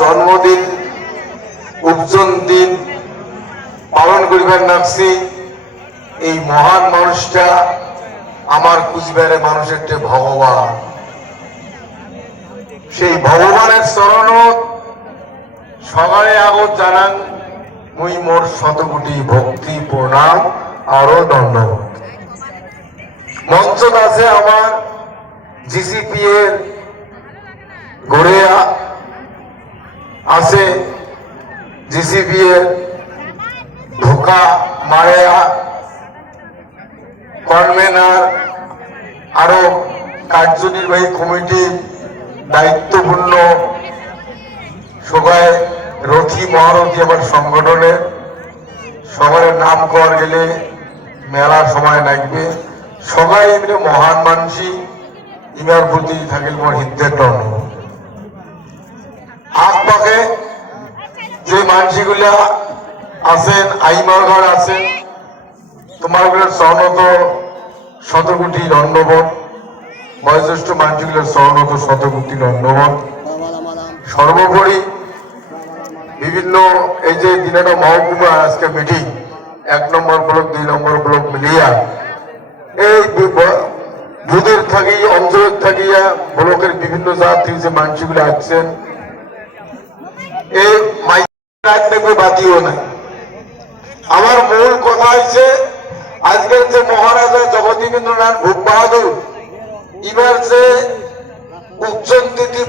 জন্মদিন উপজন দিন পালন করিবার লাগছি। এই মহান মানুষটা আমার কুচবিহারের মানুষের ভগবান। সেই ভগবানের চরণত সকালে আগত জানান মুই মোর শতকোটি ভক্তি প্রণাম আরো ধন্যবাদ। মঞ্চত আছে আমার জিসিপি এর গড়ে আছে জিসিপি এর ধোকা মারেয়া কনভেনার আরো কার্যনির্বাহী কমিটির দায়িত্বপূর্ণ সবাই রথী মহারথী আমার সংগঠনের সবার নাম কর গেলে মেলার সময় লাগবে। সবাই মিলে মহান মানসি ইমার প্রতি থাকিল মোর হিন্দের ধন্যবাদ। আশপাশে যে মানসিগুলা আছেন আইমার আছেন তোমার চরণত শতকোটি ধন্যবাদ। বয়োজ্যেষ্ঠ মানসিগুলোর চরণত শতকোটি ধন্যবাদ। সর্বোপরি বিভিন্ন এই যে দিনাটা মহকুমা আজকে মিটিং 1 নম্বর ব্লক 2 নম্বর ব্লক মিলিয়া এই বুধের থাকি অঞ্চলের থাকিয়া ব্লকের বিভিন্ন জাত থেকে যে মানসিগুলো আসছেন এই বাতিও নাই। আমার মূল কথা হচ্ছে আজকের যে মহারাজা জগদীন্দ্রনাথ ভূপ বাহাদুর এবার যে উচ্চন তিথি